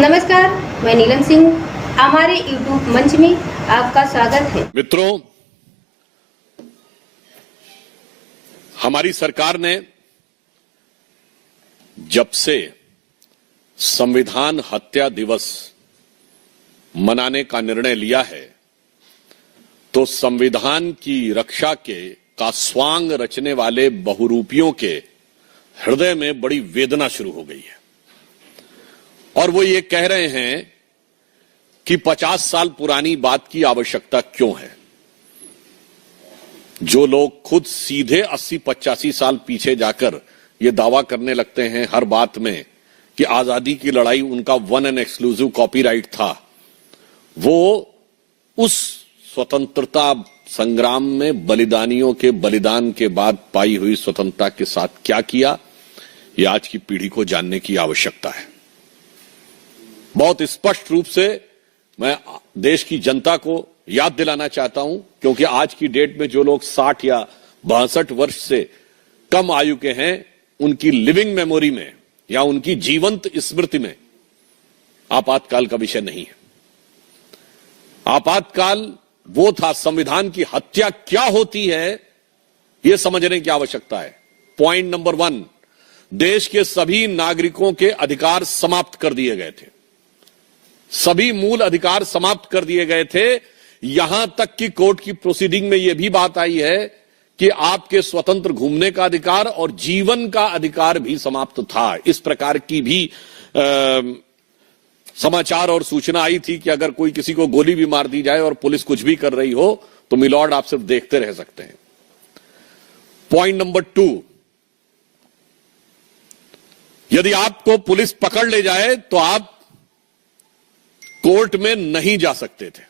नमस्कार, मैं नीलम सिंह। हमारे YouTube मंच में आपका स्वागत है। मित्रों, हमारी सरकार ने जब से संविधान हत्या दिवस मनाने का निर्णय लिया है तो संविधान की रक्षा का स्वांग रचने वाले बहुरूपियों के हृदय में बड़ी वेदना शुरू हो गई है और वो ये कह रहे हैं कि 50 साल पुरानी बात की आवश्यकता क्यों है। जो लोग खुद सीधे 80-85 साल पीछे जाकर ये दावा करने लगते हैं हर बात में कि आजादी की लड़ाई उनका वन एंड एक्सक्लूसिव कॉपीराइट था, वो उस स्वतंत्रता संग्राम में बलिदानियों के बलिदान के बाद पाई हुई स्वतंत्रता के साथ क्या किया, ये आज की पीढ़ी को जानने की आवश्यकता है। बहुत स्पष्ट रूप से मैं देश की जनता को याद दिलाना चाहता हूं, क्योंकि आज की डेट में जो लोग 60 या 62 वर्ष से कम आयु के हैं, उनकी लिविंग मेमोरी में या उनकी जीवंत स्मृति में आपातकाल का विषय नहीं है। आपातकाल वो था, संविधान की हत्या क्या होती है यह समझने की आवश्यकता है। पॉइंट नंबर 1, देश के सभी नागरिकों के अधिकार समाप्त कर दिए गए थे, सभी मूल अधिकार समाप्त कर दिए गए थे। यहां तक कि कोर्ट की प्रोसीडिंग में यह भी बात आई है कि आपके स्वतंत्र घूमने का अधिकार और जीवन का अधिकार भी समाप्त था। इस प्रकार की भी समाचार और सूचना आई थी कि अगर कोई किसी को गोली भी मार दी जाए और पुलिस कुछ भी कर रही हो तो मिलॉर्ड आप सिर्फ देखते रह सकते हैं। पॉइंट नंबर 2, यदि आपको पुलिस पकड़ ले जाए तो आप कोर्ट में नहीं जा सकते थे।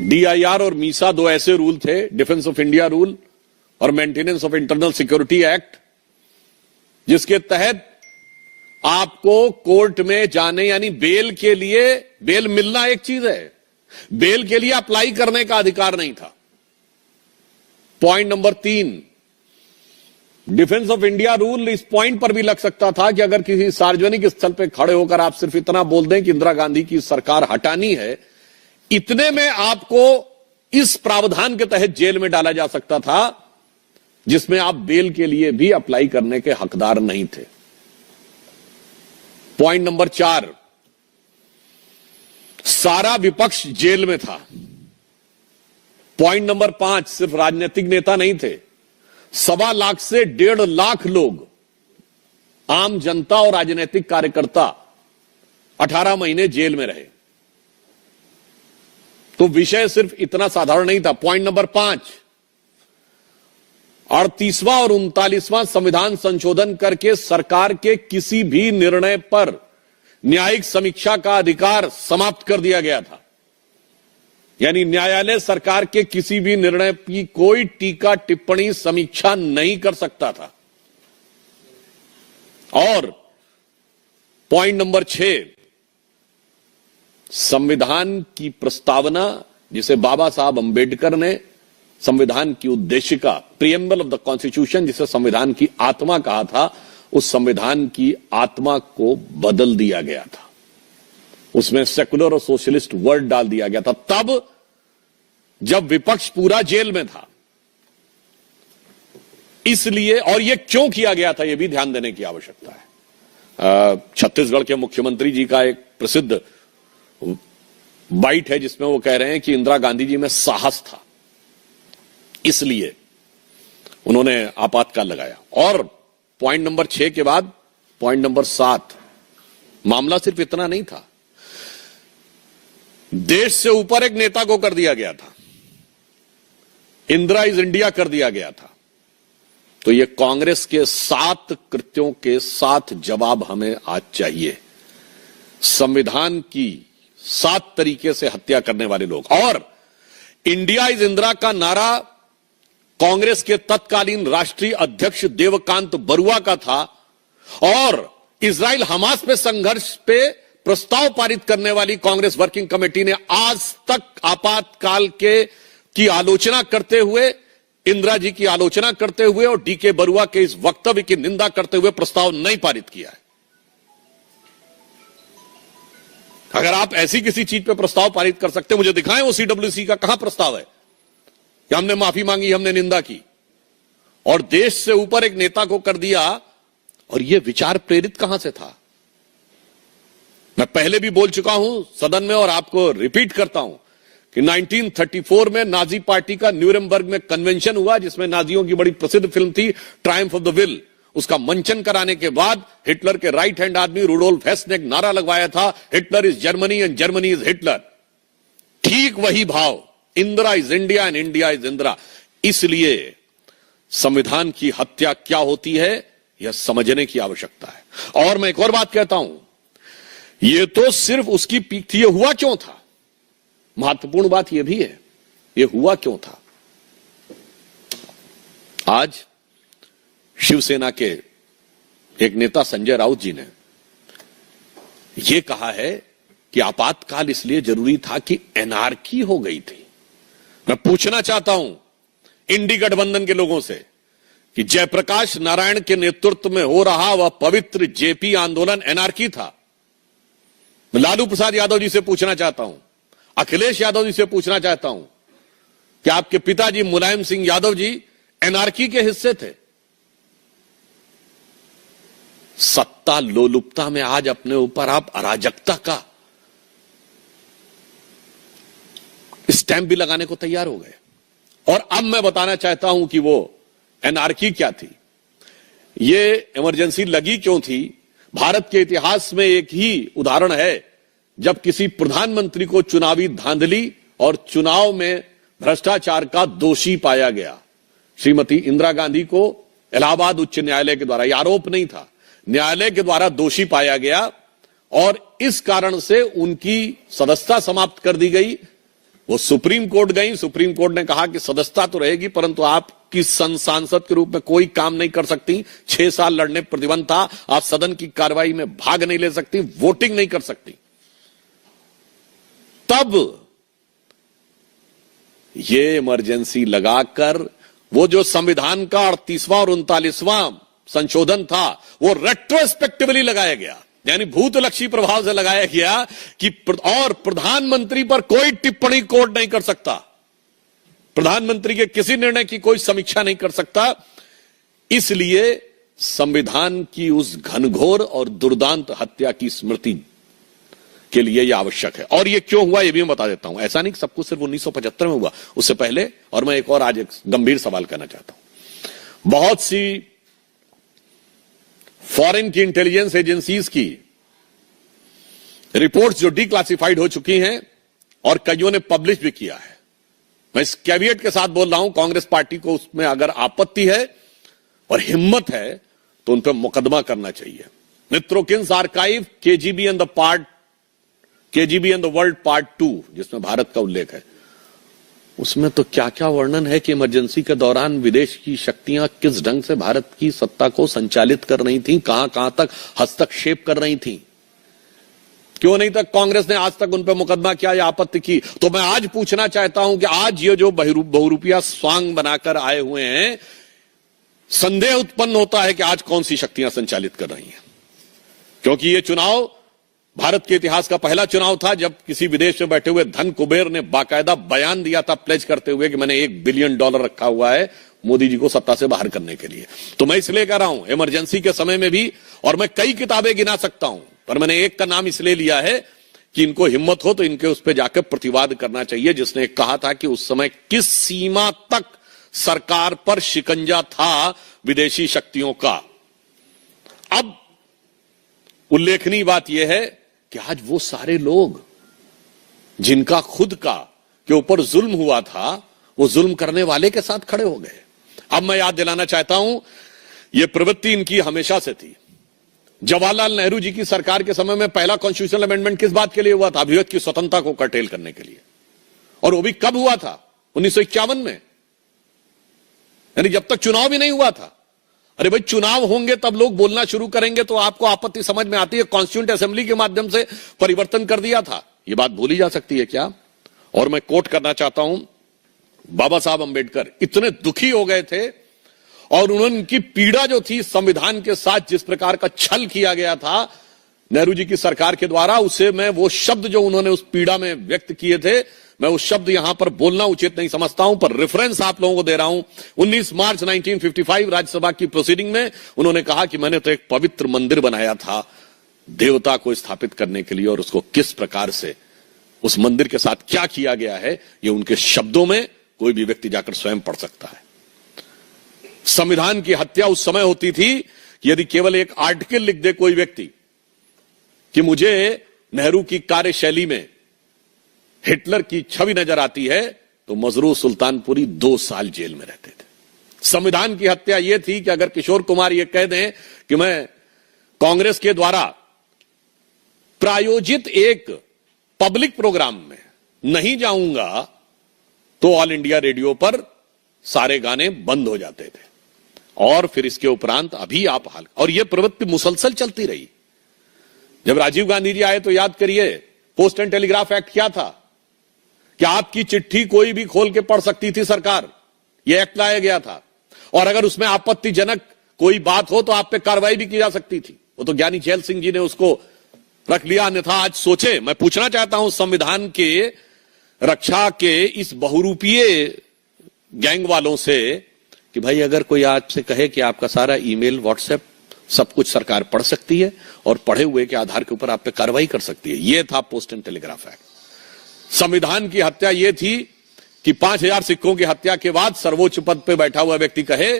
डीआईआर और मीसा दो ऐसे रूल थे, डिफेंस ऑफ इंडिया रूल और maintenance of internal security act, जिसके तहत आपको कोर्ट में जाने यानी बेल के लिए, बेल मिलना एक चीज है, बेल के लिए अप्लाई करने का अधिकार नहीं था। Point number 3, defence of India rule इस पॉइंट पर भी लग सकता था कि अगर किसी सार्वजनिक स्थल पर खड़े होकर आप सिर्फ इतना बोल दें कि इंदिरा गांधी की सरकार हटानी है, इतने में आपको इस प्रावधान के तहत जेल में डाला जा सकता था, जिसमें आप बेल के लिए भी अप्लाई करने के हकदार नहीं थे। पॉइंट नंबर 4, सारा विपक्ष जेल में था। पॉइंट नंबर 5, सिर्फ राजनीतिक नेता नहीं थे, 1.25 लाख से 1.5 लाख लोग, आम जनता और राजनीतिक कार्यकर्ता 18 महीने जेल में रहे। तो विषय सिर्फ इतना साधारण नहीं था। पॉइंट नंबर 5, 38वां और 39वां संविधान संशोधन करके सरकार के किसी भी निर्णय पर न्यायिक समीक्षा का अधिकार समाप्त कर दिया गया था। यानी न्यायालय सरकार के किसी भी निर्णय की कोई टीका टिप्पणी समीक्षा नहीं कर सकता था। और पॉइंट नंबर 6, संविधान की प्रस्तावना, जिसे बाबा साहब अंबेडकर ने संविधान की उद्देशिका, प्रीएम्बल ऑफ द कॉन्स्टिट्यूशन, जिसे संविधान की आत्मा कहा था, उस संविधान की आत्मा को बदल दिया गया था। उसमें सेकुलर और सोशलिस्ट वर्ड डाल दिया गया था, तब जब विपक्ष पूरा जेल में था। इसलिए, और यह क्यों किया गया था, यह भी ध्यान देने की आवश्यकता है। छत्तीसगढ़ के मुख्यमंत्री जी का एक प्रसिद्ध बाइट है जिसमें वो कह रहे हैं कि इंदिरा गांधी जी में साहस था, इसलिए उन्होंने आपातकाल लगाया। और पॉइंट नंबर 6 के बाद पॉइंट नंबर 7, मामला सिर्फ इतना नहीं था, देश से ऊपर एक नेता को कर दिया गया था, इंदिरा इज इंडिया कर दिया गया था। तो ये कांग्रेस के 7 कृत्यों के 7 जवाब हमें आज चाहिए। संविधान की 7 तरीके से हत्या करने वाले लोग। और इंडिया इज इंदिरा का नारा कांग्रेस के तत्कालीन राष्ट्रीय अध्यक्ष देवकांत बरुआ का था, और इजराइल हमास पे संघर्ष पे प्रस्ताव पारित करने वाली कांग्रेस वर्किंग कमेटी ने आज तक आपातकाल की आलोचना करते हुए, इंदिरा जी की आलोचना करते हुए और डीके बरुआ के इस वक्तव्य की निंदा करते हुए प्रस्ताव नहीं पारित किया है। अगर आप ऐसी किसी चीज पे प्रस्ताव पारित कर सकते, मुझे दिखाएं वो सीडब्ल्यूसी का कहां प्रस्ताव है कि हमने माफी मांगी, हमने निंदा की और देश से ऊपर एक नेता को कर दिया। और यह विचार प्रेरित कहां से था? मैं पहले भी बोल चुका हूं सदन में और आपको रिपीट करता हूं कि 1934 में नाजी पार्टी का न्यूरेमबर्ग में कन्वेंशन हुआ, जिसमें नाजियों की बड़ी प्रसिद्ध फिल्म थी ट्रायम्फ ऑफ द विल। उसका मंचन कराने के बाद हिटलर के राइट हैंड आदमी रुडोल्फ हेस ने एक नारा लगवाया था, Hitler is Germany and Germany is Hitler. ठीक वही भाव, Indira is India and India is Indira. इसलिए संविधान की हत्या क्या होती है यह समझने की आवश्यकता है। और मैं एक और बात कहता हूं, यह तो सिर्फ उसकी पीक थी, यह हुआ क्यों था? महत्वपूर्ण बात यह भी है, यह हुआ क्यों था? आज शिवसेना के एक नेता संजय राउत जी ने यह कहा है कि आपातकाल इसलिए जरूरी था कि एनार्की हो गई थी। मैं पूछना चाहता हूं इंडी गठबंधन के लोगों से कि जयप्रकाश नारायण के नेतृत्व में हो रहा वह पवित्र जेपी आंदोलन एनार्की था? मैं लालू प्रसाद यादव जी से पूछना चाहता हूं, अखिलेश यादव जी से पूछना चाहता हूं कि आपके पिताजी मुलायम सिंह यादव जी एनार्की के हिस्से थे? सत्ता लोलुपता में आज अपने ऊपर आप अराजकता का स्टैंप भी लगाने को तैयार हो गए। और अब मैं बताना चाहता हूं कि वो एनार्की क्या थी, ये इमरजेंसी लगी क्यों थी। भारत के इतिहास में एक ही उदाहरण है जब किसी प्रधानमंत्री को चुनावी धांधली और चुनाव में भ्रष्टाचार का दोषी पाया गया। श्रीमती इंदिरा गांधी को इलाहाबाद उच्च न्यायालय के द्वारा, यह आरोप नहीं था, न्यायालय के द्वारा दोषी पाया गया और इस कारण से उनकी सदस्यता समाप्त कर दी गई। वो सुप्रीम कोर्ट गई, सुप्रीम कोर्ट ने कहा कि सदस्यता तो रहेगी परंतु आपकी सांसद के रूप में कोई काम नहीं कर सकती, 6 साल लड़ने प्रतिबंध था, आप सदन की कार्रवाई में भाग नहीं ले सकती, वोटिंग नहीं कर सकती। तब ये इमरजेंसी लगाकर वो जो संविधान का 38वां और 39वां संशोधन था वो रेट्रोस्पेक्टिवली लगाया गया, यानी भूतलक्षी प्रभाव से लगाया गया कि और प्रधानमंत्री पर कोई टिप्पणी कोर्ट नहीं कर सकता, प्रधानमंत्री के किसी निर्णय की कोई समीक्षा नहीं कर सकता। इसलिए संविधान की उस घनघोर और दुर्दांत हत्या की स्मृति के लिए यह आवश्यक है। और यह क्यों हुआ यह भी मैं बता देता हूं। ऐसा नहीं कि सब कुछ सिर्फ 1975 में हुआ, उससे पहले। और मैं एक और आज एक गंभीर सवाल करना चाहता हूं। बहुत सी फॉरेन की इंटेलिजेंस एजेंसीज की रिपोर्ट्स जो डिक्लासिफाइड हो चुकी हैं और कईयों ने पब्लिश भी किया है, मैं इस कैविएट के साथ बोल रहा हूं, कांग्रेस पार्टी को उसमें अगर आपत्ति है और हिम्मत है तो उन पर मुकदमा करना चाहिए। नित्रोकिन्स archive KGB and the world part 2 जिसमें भारत का उल्लेख है, उसमें तो क्या क्या वर्णन है कि इमरजेंसी के दौरान विदेश की शक्तियां किस ढंग से भारत की सत्ता को संचालित कर रही थीं, कहां कहां तक हस्तक्षेप कर रही थीं। क्यों नहीं तक कांग्रेस ने आज तक उन पर मुकदमा किया या आपत्ति की? तो मैं आज पूछना चाहता हूं कि आज ये जो बहुरूपिया स्वांग बनाकर आए हुए हैं, संदेह उत्पन्न होता है कि आज कौन सी शक्तियां संचालित कर रही हैं। क्योंकि ये चुनाव भारत के इतिहास का पहला चुनाव था जब किसी विदेश में बैठे हुए धन कुबेर ने बाकायदा बयान दिया था प्लेज करते हुए कि मैंने $1 बिलियन रखा हुआ है मोदी जी को सत्ता से बाहर करने के लिए। तो मैं इसलिए कह रहा हूं इमरजेंसी के समय में भी, और मैं कई किताबें गिना सकता हूं, पर मैंने एक का नाम इसलिए लिया है कि इनको हिम्मत हो तो इनके उस पर जाकर प्रतिवाद करना चाहिए, जिसने कहा था कि उस समय किस सीमा तक सरकार पर शिकंजा था विदेशी शक्तियों का। अब उल्लेखनीय बात यह है कि आज वो सारे लोग जिनका खुद का के ऊपर जुल्म हुआ था, वो जुल्म करने वाले के साथ खड़े हो गए। अब मैं याद दिलाना चाहता हूं, यह प्रवृत्ति इनकी हमेशा से थी। जवाहरलाल नेहरू जी की सरकार के समय में पहला कॉन्स्टिट्यूशनल अमेंडमेंट किस बात के लिए हुआ था? अभिव्यक्ति की स्वतंत्रता को कर्टेल करने के लिए। और वो भी कब हुआ था? 1951 में, यानी जब तक चुनाव भी नहीं हुआ था। अरे भाई, चुनाव होंगे तब लोग बोलना शुरू करेंगे तो आपको आपत्ति समझ में आती है। कॉन्स्टिट्यूंट असेंबली के माध्यम से परिवर्तन कर दिया था, यह बात भूली जा सकती है क्या? और मैं कोट करना चाहता हूं, बाबा साहब अंबेडकर इतने दुखी हो गए थे और उनकी पीड़ा जो थी संविधान के साथ जिस प्रकार का छल किया गया था, नेहरू जी की सरकार के द्वारा, उसे मैं वो शब्द जो उन्होंने उस पीड़ा में व्यक्त किए थे, मैं उस शब्द यहां पर बोलना उचित नहीं समझता हूं, पर रेफरेंस आप लोगों को दे रहा हूं। 19 मार्च 1955 राज्यसभा की प्रोसीडिंग में उन्होंने कहा कि मैंने तो एक पवित्र मंदिर बनाया था देवता को स्थापित करने के लिए, और उसको किस प्रकार से उस मंदिर के साथ क्या किया गया है, ये उनके शब्दों में कोई भी व्यक्ति जाकर स्वयं पढ़ सकता है। संविधान की हत्या उस समय होती थी कि यदि केवल एक आर्टिकल लिख दे कोई व्यक्ति कि मुझे नेहरू की कार्यशैली में हिटलर की छवि नजर आती है, तो मजरूर सुल्तानपुरी 2 साल जेल में रहते थे। संविधान की हत्या यह थी कि अगर किशोर कुमार यह कह दें कि मैं कांग्रेस के द्वारा प्रायोजित एक पब्लिक प्रोग्राम में नहीं जाऊंगा, तो ऑल इंडिया रेडियो पर सारे गाने बंद हो जाते थे। और फिर इसके उपरांत अभी आप हाल, और यह प्रवृत्ति मुसलसल चलती रही। जब राजीव गांधी जी आए तो याद करिए, पोस्ट एंड टेलीग्राफ एक्ट क्या था कि आपकी चिट्ठी कोई भी खोल के पढ़ सकती थी सरकार, यह एक्ट लाया गया था, और अगर उसमें आपत्तिजनक कोई बात हो तो आप पे कार्रवाई भी की जा सकती थी। वो तो ज्ञानी चैल सिंह जी ने उसको रख लिया, अन्यथा आज सोचे। मैं पूछना चाहता हूं संविधान के रक्षा के इस बहुरूपीय गैंग वालों से कि भाई अगर कोई आपसे कहे कि आपका सारा ईमेल, व्हाट्सएप, सब कुछ सरकार पढ़ सकती है और पढ़े हुए के आधार के ऊपर आप पे कार्रवाई कर सकती है, यह था पोस्ट एंड टेलीग्राफ एक्ट। संविधान की हत्या यह थी कि 5000 सिखों की हत्या के बाद सर्वोच्च पद पे बैठा हुआ व्यक्ति कहे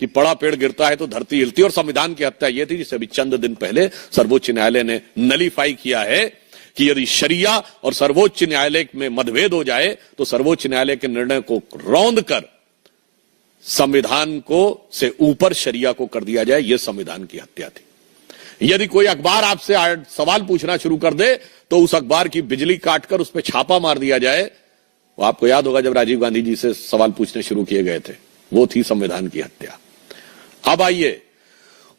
कि बड़ा पेड़ गिरता है तो धरती हिलती है। और संविधान की हत्या यह थी जिसे अभी चंद दिन पहले सर्वोच्च न्यायालय ने नलीफाई किया है कि यदि शरिया और सर्वोच्च न्यायालय में मतभेद हो जाए तो सर्वोच्च न्यायालय के निर्णय को रौंद कर संविधान को से ऊपर शरिया को कर दिया जाए। यह संविधान की हत्या थी। यदि कोई अखबार आपसे सवाल पूछना शुरू कर दे तो उस अखबार की बिजली काटकर उस पर छापा मार दिया जाए। वो आपको याद होगा जब राजीव गांधी जी से सवाल पूछने शुरू किए गए थे, वो थी संविधान की हत्या। अब आइए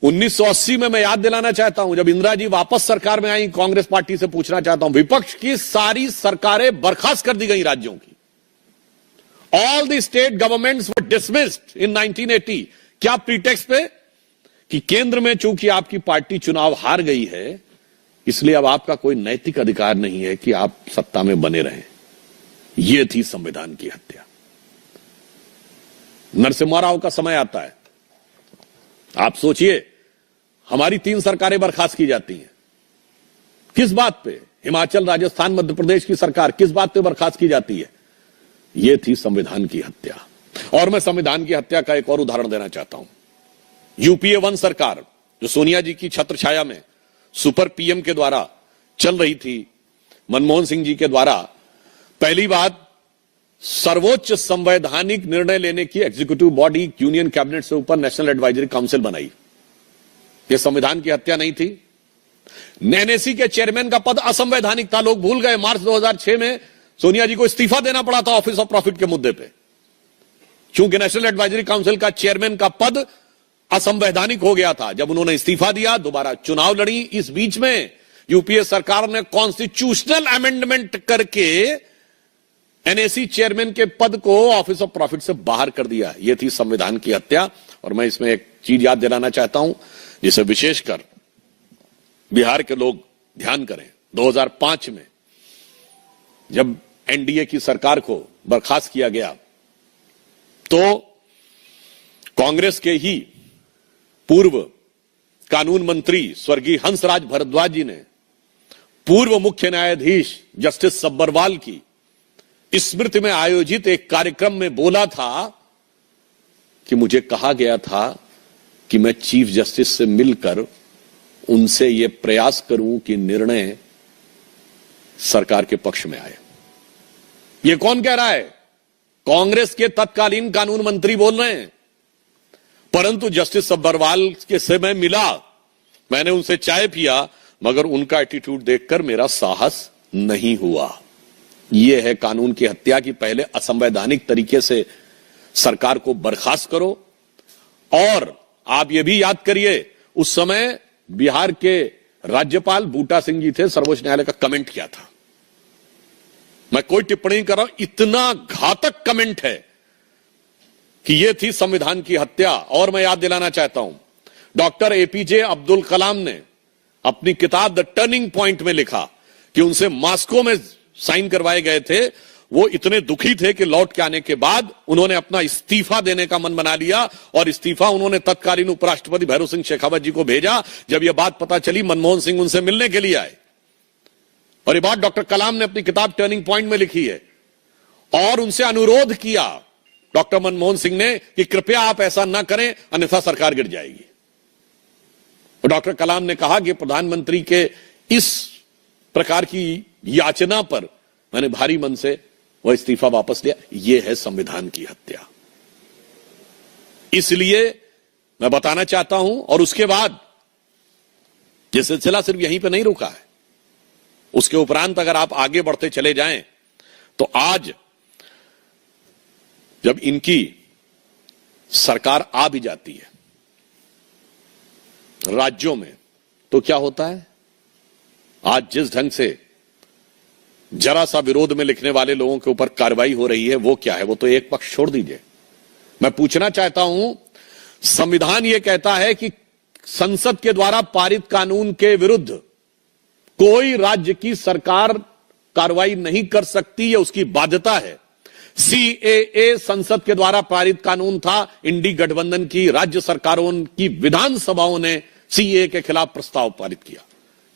1980 में मैं याद दिलाना चाहता हूं, जब इंदिरा जी वापस सरकार में आई, कांग्रेस पार्टी से पूछना चाहता हूं, विपक्ष की सारी सरकारें बर्खास्त कर दी गई राज्यों की। All the state governments were dismissed in 1980। क्या प्रीटेक्स्ट पे कि केंद्र में चूंकि आपकी पार्टी चुनाव हार गई है, इसलिए अब आपका कोई नैतिक अधिकार नहीं है कि आप सत्ता में बने रहें। यह थी संविधान की हत्या। नरसिम्हा राव का समय आता है, आप सोचिए हमारी 3 सरकारें बर्खास्त की जाती हैं। किस बात पे? हिमाचल, राजस्थान, मध्य प्रदेश की सरकार किस बात पे बर्खास्त की जाती है? यह थी संविधान की हत्या। और मैं संविधान की हत्या का एक और उदाहरण देना चाहता हूं। यूपीए 1 सरकार जो सोनिया जी की छत्रछाया में सुपर पीएम के द्वारा चल रही थी, मनमोहन सिंह जी के द्वारा पहली बात सर्वोच्च संवैधानिक निर्णय लेने की एग्जीक्यूटिव बॉडी यूनियन कैबिनेट से ऊपर नेशनल एडवाइजरी काउंसिल बनाई। यह संविधान की हत्या नहीं थी? एनएसी के चेयरमैन का पद असंवैधानिक था, लोग भूल गए। मार्च 2006 में सोनिया जी को इस्तीफा देना पड़ा था ऑफिस ऑफ प्रॉफिट के मुद्दे पे, क्योंकि नेशनल एडवाइजरी काउंसिल का चेयरमैन का पद असंवैधानिक हो गया था। जब उन्होंने इस्तीफा दिया, दोबारा चुनाव लड़ी। इस बीच में यूपीए सरकार ने कॉन्स्टिट्यूशनल अमेंडमेंट करके एनएसी चेयरमैन के पद को ऑफिस ऑफ प्रॉफिट से बाहर कर दिया। यह थी संविधान की हत्या। और मैं इसमें एक चीज याद दिलाना चाहता हूं जिसे विशेषकर बिहार के लोग ध्यान करें। 2005 में जब एनडीए की सरकार को बर्खास्त किया गया तो कांग्रेस के ही पूर्व कानून मंत्री स्वर्गीय हंसराज भारद्वाज जी ने पूर्व मुख्य न्यायाधीश जस्टिस सब्बरवाल की स्मृति में आयोजित एक कार्यक्रम में बोला था कि मुझे कहा गया था कि मैं चीफ जस्टिस से मिलकर उनसे यह प्रयास करूं कि निर्णय सरकार के पक्ष में आए। यह कौन कह रहा है? कांग्रेस के तत्कालीन कानून मंत्री बोल रहे हैं। परंतु जस्टिस सब्बरवाल के से मैं मिला, मैंने उनसे चाय पिया, मगर उनका एटीट्यूड देखकर मेरा साहस नहीं हुआ। यह है कानून की हत्या की पहले असंवैधानिक तरीके से सरकार को बर्खास्त करो। और आप यह भी याद करिए, उस समय बिहार के राज्यपाल बूटा सिंह जी थे, सर्वोच्च न्यायालय का कमेंट किया था। मैं कोई टिप्पणी कर रहा हूं, इतना घातक कमेंट है कि यह थी संविधान की हत्या। और मैं याद दिलाना चाहता हूं, डॉक्टर एपीजे अब्दुल कलाम ने अपनी किताब द टर्निंग पॉइंट में लिखा कि उनसे मॉस्को में साइन करवाए गए थे, वो इतने दुखी थे कि लौट के आने के बाद उन्होंने अपना इस्तीफा देने का मन बना लिया और इस्तीफा उन्होंने तत्कालीन उपराष्ट्रपति भैरों सिंह शेखावत जी को भेजा। जब यह बात पता चली, मनमोहन सिंह उनसे मिलने के लिए आए और ये बात डॉक्टर कलाम ने अपनी किताब टर्निंग पॉइंट में लिखी है और उनसे अनुरोध किया डॉक्टर मनमोहन सिंह ने कि कृपया आप ऐसा ना करें, अन्यथा सरकार गिर जाएगी। और डॉक्टर कलाम ने कहा कि प्रधानमंत्री के इस प्रकार की याचना पर मैंने भारी मन से वह इस्तीफा वापस लिया। यह है संविधान की हत्या। इसलिए मैं बताना चाहता हूं, और उसके बाद यह सिलसिला सिर्फ यहीं पे नहीं रुका है, उसके उपरांत अगर आप आगे बढ़ते चले जाएं तो आज जब इनकी सरकार आ भी जाती है राज्यों में, तो क्या होता है? आज जिस ढंग से जरा सा विरोध में लिखने वाले लोगों के ऊपर कार्रवाई हो रही है, वो क्या है? वो तो एक पक्ष छोड़ दीजिए। मैं पूछना चाहता हूं, संविधान यह कहता है कि संसद के द्वारा पारित कानून के विरुद्ध कोई राज्य की सरकार कार्रवाई नहीं कर सकती, यह उसकी बाध्यता है। सीएए संसद के द्वारा पारित कानून था। इंडी गठबंधन की राज्य सरकारों की विधानसभाओं ने सीएए के खिलाफ प्रस्ताव पारित किया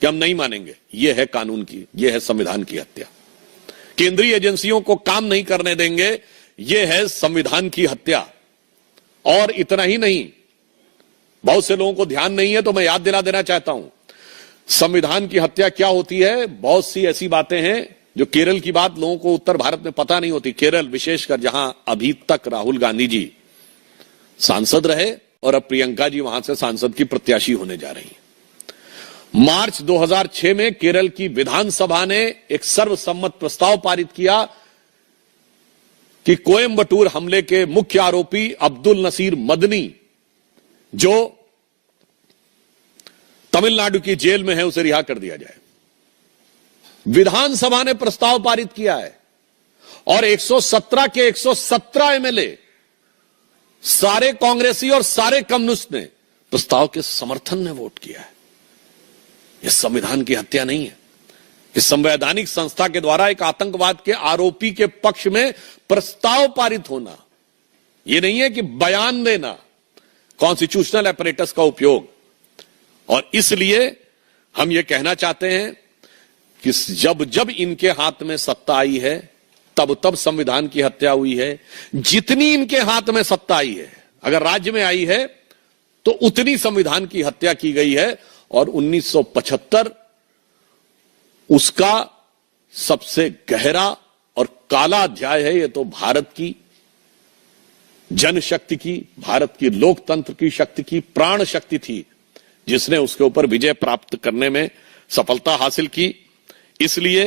कि हम नहीं मानेंगे। यह है कानून की, यह है संविधान की हत्या। केंद्रीय एजेंसियों को काम नहीं करने देंगे, यह है संविधान की हत्या। और इतना ही नहीं, बहुत से लोगों को ध्यान नहीं है तो मैं याद दिला देना चाहता हूं, संविधान की हत्या क्या होती है। बहुत सी ऐसी बातें हैं जो केरल की बात लोगों को उत्तर भारत में पता नहीं होती। केरल विशेषकर, जहां अभी तक राहुल गांधी जी सांसद रहे और अब प्रियंका जी वहां से सांसद की प्रत्याशी होने जा रही हैं। मार्च 2006 में केरल की विधानसभा ने एक सर्वसम्मत प्रस्ताव पारित किया कि कोयंबटूर हमले के मुख्य आरोपी अब्दुल नसीर मदनी, जो तमिलनाडु की जेल में है, उसे रिहा कर दिया जाए। विधानसभा ने प्रस्ताव पारित किया है और 117 के 117 एमएलए, सारे कांग्रेसी और सारे कम्युनिस्ट ने प्रस्ताव के समर्थन में वोट किया है। यह संविधान की हत्या नहीं है। इस संवैधानिक संस्था के द्वारा एक आतंकवाद के आरोपी के पक्ष में प्रस्ताव पारित होना, यह नहीं है कि बयान देना, कॉन्स्टिट्यूशनल अपरेटस का उपयोग। और इसलिए हम यह कहना चाहते हैं कि जब जब इनके हाथ में सत्ता आई है, तब तब संविधान की हत्या हुई है। जितनी इनके हाथ में सत्ता आई है, अगर राज्य में आई है, तो उतनी संविधान की हत्या की गई है। और 1975 उसका सबसे गहरा और काला अध्याय है। यह तो भारत की जनशक्ति की, भारत की लोकतंत्र की शक्ति की प्राण शक्ति थी, जिसने उसके ऊपर विजय प्राप्त करने में सफलता हासिल की। इसलिए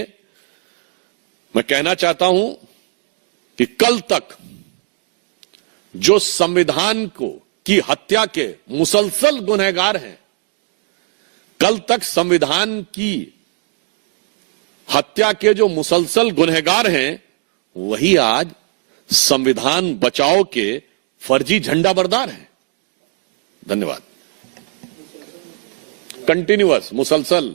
मैं कहना चाहता हूं कि कल तक जो संविधान को की हत्या के मुसलसल गुनहगार हैं, कल तक संविधान की हत्या के जो मुसलसल गुनहगार हैं, वही आज संविधान बचाओ के फर्जी झंडा बरदार हैं। धन्यवाद। कंटिन्यूअस, मुसलसल,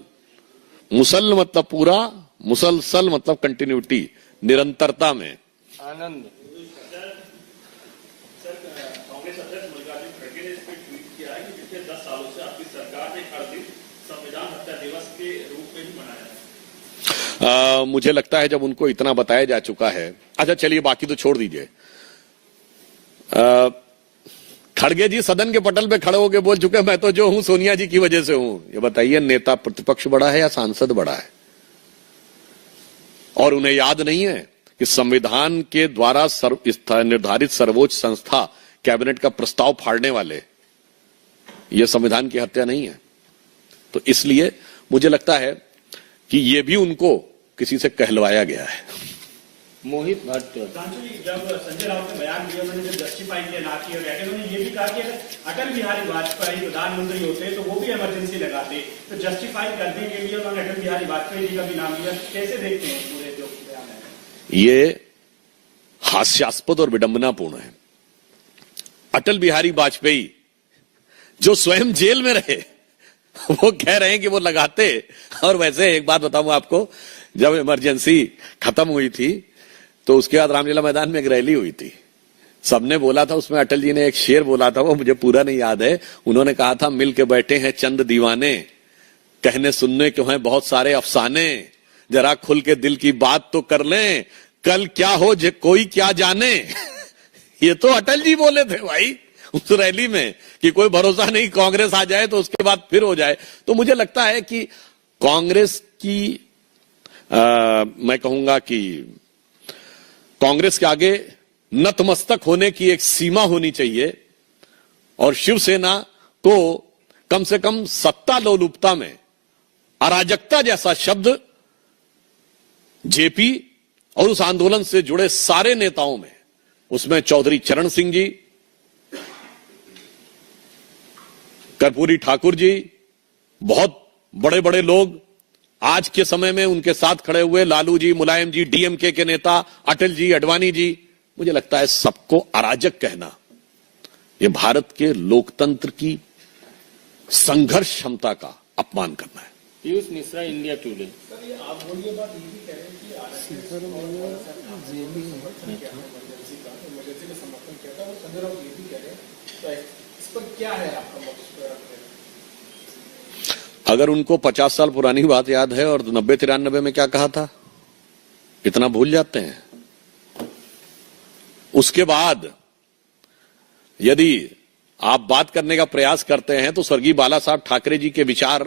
मुसल मतलब पूरा, मुसलसल मतलब कंटिन्यूटी, निरंतरता में। आनंद कांग्रेस अध्यक्ष मल्लिकार्जुन खड़गे ने इस पर ट्वीट किया है कि पिछले 10 सालों से आपकी सरकार ने हर दिन संविधान हत्या दिवस के रूप में ही मनाया है। मुझे लगता है जब उनको इतना बताया जा चुका है, अच्छा चलिए बाकी तो छोड़ दीजिए। खड़गे जी सदन के पटल पे खड़े होकर बोल चुके, मैं तो जो हूं सोनिया जी की वजह से हूं। ये बताइए, नेता प्रतिपक्ष बड़ा है या सांसद बड़ा है? और उन्हें याद नहीं है कि संविधान के द्वारा निर्धारित सर्वोच्च संस्था कैबिनेट का प्रस्ताव फाड़ने वाले, यह संविधान की हत्या नहीं है। तो इसलिए मुझे लगता है कि यह भी उनको किसी से कहलवाया गया है। मोहित भट्ट। जब संजय राउत ने बयान दिया, उन्होंने जब जस्टिफाई किया ना किया गया, उन्होंने ये भी कहा कि अगर अटल बिहारी वाजपेयी प्रधानमंत्री होते तो वो भी इमरजेंसी लगाते। तो जस्टिफाई करने के लिए उन्होंने अटल बिहारी वाजपेयी जी का भी नाम लिया। कैसे देखते हैं पूरे जो बयान है? ये हास्यास्पद और विडंबनापूर्ण है। अटल बिहारी वाजपेयी जो स्वयं जेल में रहे, वो कह रहे हैं कि वो लगाते। और वैसे एक बात बताऊं आपको, जब इमरजेंसी खत्म हुई थी तो उसके बाद रामलीला मैदान में एक रैली हुई थी। सबने बोला था, उसमें अटल जी ने एक शेर बोला था, वो मुझे पूरा नहीं याद है। उन्होंने कहा था, मिल के बैठे हैं चंद दीवाने, कहने सुनने क्यों हैं बहुत सारे अफसाने, जरा खुल के दिल की बात तो कर लें, कल क्या हो कोई क्या जाने। ये तो अटल जी बोले थे भाई उस रैली में कि कोई भरोसा नहीं, कांग्रेस आ जाए तो उसके बाद फिर हो जाए। तो मुझे लगता है कि कांग्रेस की मैं कहूंगा कि कांग्रेस के आगे नतमस्तक होने की एक सीमा होनी चाहिए, और शिवसेना को कम से कम सत्ता लोलुपता में अराजकता जैसा शब्द जेपी और उस आंदोलन से जुड़े सारे नेताओं में, उसमें चौधरी चरण सिंह जी, कर्पूरी ठाकुर जी, बहुत बड़े बड़े लोग आज के समय में उनके साथ खड़े हुए, लालू जी, मुलायम जी, डीएमके के नेता, अटल जी, अडवाणी जी, मुझे लगता है सबको अराजक कहना यह भारत के लोकतंत्र की संघर्ष क्षमता का अपमान करना है। Piyush Mishra, India today. अगर उनको 50 साल पुरानी बात याद है और 90-93 में क्या कहा था, इतना भूल जाते हैं। उसके बाद यदि आप बात करने का प्रयास करते हैं तो स्वर्गीय बाला साहब ठाकरे जी के विचार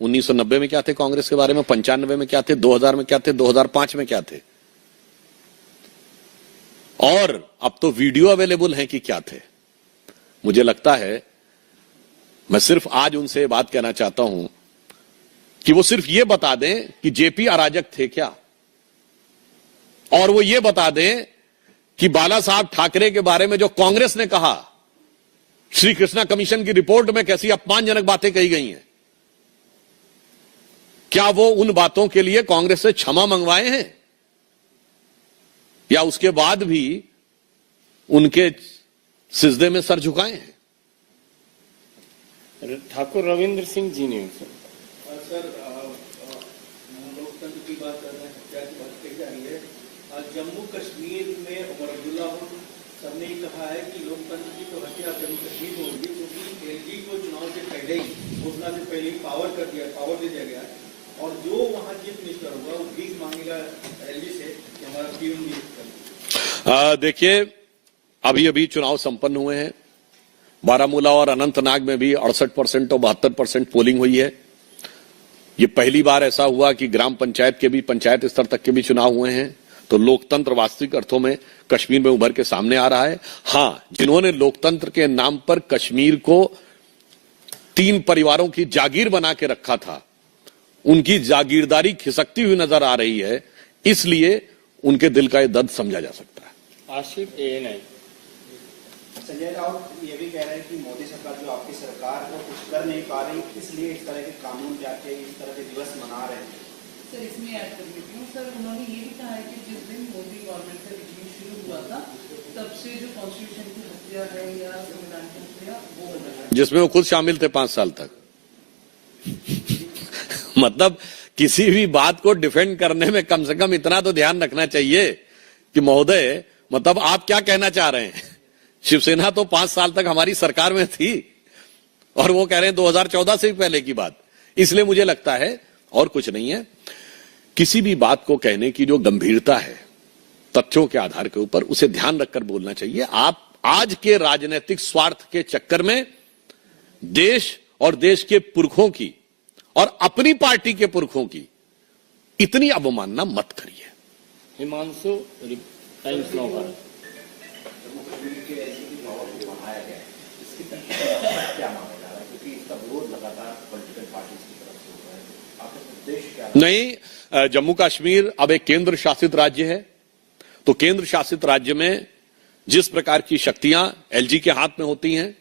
1990 में क्या थे कांग्रेस के बारे में, 95 में क्या थे, 2000 में क्या थे, 2005 में क्या थे, और अब तो वीडियो अवेलेबल है कि क्या थे। मुझे लगता है, मैं सिर्फ आज उनसे बात कहना चाहता हूं कि वो सिर्फ ये बता दें कि जेपी अराजक थे क्या, और वो ये बता दें कि बाला साहब ठाकरे के बारे में जो कांग्रेस ने कहा, श्री कृष्णा कमीशन की रिपोर्ट में कैसी अपमानजनक बातें कही गई हैं, क्या वो उन बातों के लिए कांग्रेस से क्षमा मंगवाए हैं, या उसके बाद भी उनके सिजदे में सर झुकाए हैं। ठाकुर रविंद्र सिंह, जी न्यूज। सर, लोकतंत्र की बात कर रहे हैं, हत्या की बात कही जा रही है। जम्मू कश्मीर में उमर अब्दुल्ला सबने कहा है कि लोकतंत्र की तो हत्या जम्मू कश्मीर में होगी, क्योंकि एलजी को चुनाव से पहले ही, घोषणा से पहले ही पावर दे दिया गया, और जो वहां चीफ मिनिस्टर होगा वो भीख मांगेगा एलजी से कि हमारा पीएम नियुक्त करें। देखिए, अभी अभी चुनाव संपन्न हुए हैं। बारामूला और अनंतनाग में भी 68% और 72% पोलिंग हुई है। ये पहली बार ऐसा हुआ कि ग्राम पंचायत के भी, पंचायत स्तर तक के भी चुनाव हुए हैं। तो लोकतंत्र वास्तविक अर्थों में कश्मीर में उभर के सामने आ रहा है। हां, जिन्होंने लोकतंत्र के नाम पर कश्मीर को 3 परिवारों की जागीर बना के रखा था, उनकी जागीरदारी खिसकती हुई नजर आ रही है, इसलिए उनके दिल का यह दर्द समझा जा सकता है। आशिफ, ANI। संजय राउत ये भी कह रहे हैं कि मोदी सरकार, जो आपकी सरकार है, वो कुछ कर नहीं पा रही, इसलिए इस तरह के कानून जाके इस तरह के दिवस मना रहे हैं। सर, इसमें ऐड कर देती हूँ सर, उन्होंने ये भी कहा है कि जिस दिन मोदी गवर्नमेंट का रिजीम शुरू हुआ था, तब से जो कॉन्स्टिट्यूशन की हत्या है या संविधान की हत्या, वो हो रहा है, जिसमें वो खुद शामिल थे 5 साल तक। मतलब किसी भी बात को डिफेंड करने में कम से कम इतना तो ध्यान रखना चाहिए कि महोदय, मतलब आप क्या कहना चाह रहे हैं? शिवसेना तो 5 साल तक हमारी सरकार में थी, और वो कह रहे हैं 2014 से भी पहले की बात। इसलिए मुझे लगता है और कुछ नहीं है, किसी भी बात को कहने की जो गंभीरता है तथ्यों के आधार के ऊपर, उसे ध्यान रखकर बोलना चाहिए। आप आज के राजनीतिक स्वार्थ के चक्कर में देश और देश के पुरखों की और अपनी पार्टी के पुरखों की इतनी अवमानना मत करिए। Himanshu, times now Bharat. नहीं, जम्मू कश्मीर अब एक केंद्र शासित राज्य है, तो केंद्र शासित राज्य में जिस प्रकार की शक्तियां एलजी के हाथ में होती हैं,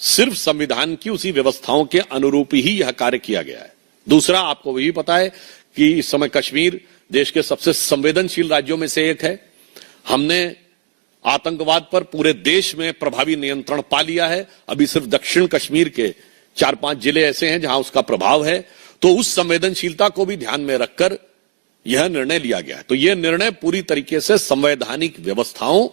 सिर्फ संविधान की उसी व्यवस्थाओं के अनुरूप ही यह कार्य किया गया है। दूसरा, आपको भी पता है कि इस समय कश्मीर देश के सबसे संवेदनशील राज्यों में से एक है। हमने आतंकवाद पर पूरे देश में प्रभावी नियंत्रण पा लिया है। अभी सिर्फ दक्षिण कश्मीर के 4-5 जिले ऐसे हैं जहां उसका प्रभाव है, तो उस संवेदनशीलता को भी ध्यान में रखकर यह निर्णय लिया गया है। तो यह निर्णय पूरी तरीके से संवैधानिक व्यवस्थाओं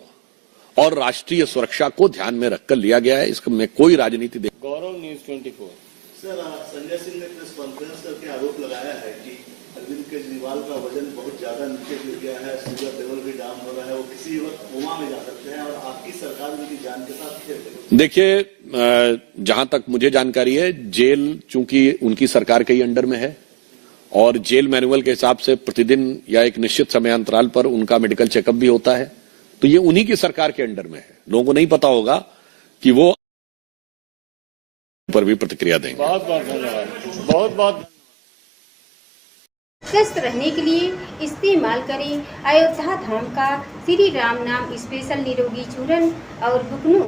और राष्ट्रीय सुरक्षा को ध्यान में रखकर लिया गया है। इसमें कोई राजनीति गौरव न्यूज 24। सर, संजय सिंह ने प्रेस कॉन्फ्रेंस करके आरोप लगाया है कि अरविंद केजरीवाल का वजन बहुत ज्यादा नीचे गिर गया है, शुगर लेवल भी डाउन हो रहा है, वो किसी वक्त कोमा में जा सकते हैं और आपकी सरकार उनकी जान के साथ खेल रही है। देखिए, जहां तक मुझे जानकारी है, जेल चूंकि उनकी सरकार के ही अंडर में है और जेल मैनुअल के हिसाब से प्रतिदिन या एक निश्चित समयांतराल पर उनका मेडिकल चेकअप भी होता है, तो ये उन्हीं की सरकार के अंडर में है। लोगों को नहीं पता होगा कि वो पर भी प्रतिक्रिया देंगे। बहुत बहुत धन्यवाद, बहुत बहुत। स्वस्थ रहने के लिए इस्तेमाल करें अयोध्या धाम का श्री राम नाम स्पेशल निरोगी चूर्ण और बुकनू।